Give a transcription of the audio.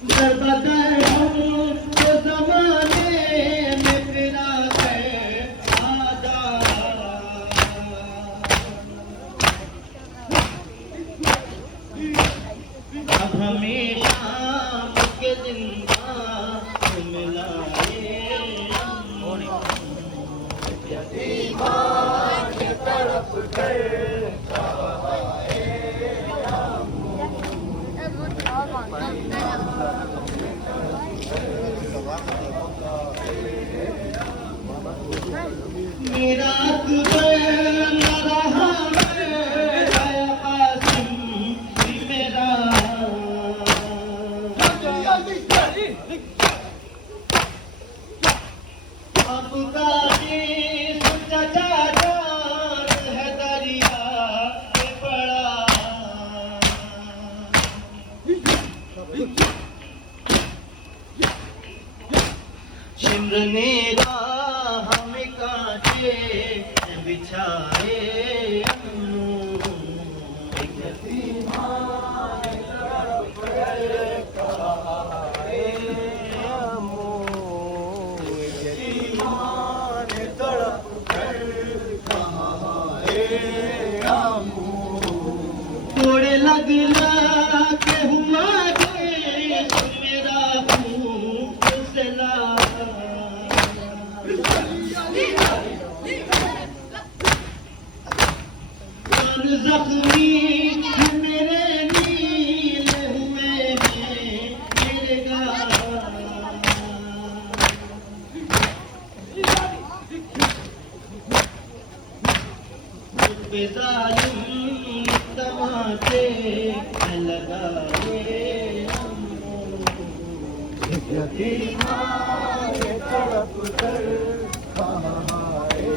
बदर हूँ तो ज़माने में फिरा है आज़ाद। अब हमें शाम के जिंदा मिलाए यतीमान की तरफ मेरा अकबर न रहा है कासिम मेरा। आपका देश चचा जान है दरिया में पड़ा। शिमरने हमें कांटे बिछाए थोड़े लगना के हुआ देश मेरा खून सला। जख्मी मेरे नील हुए हैं मेरे जालिम तमाचे लगाए यतीमान तड़प कर खाए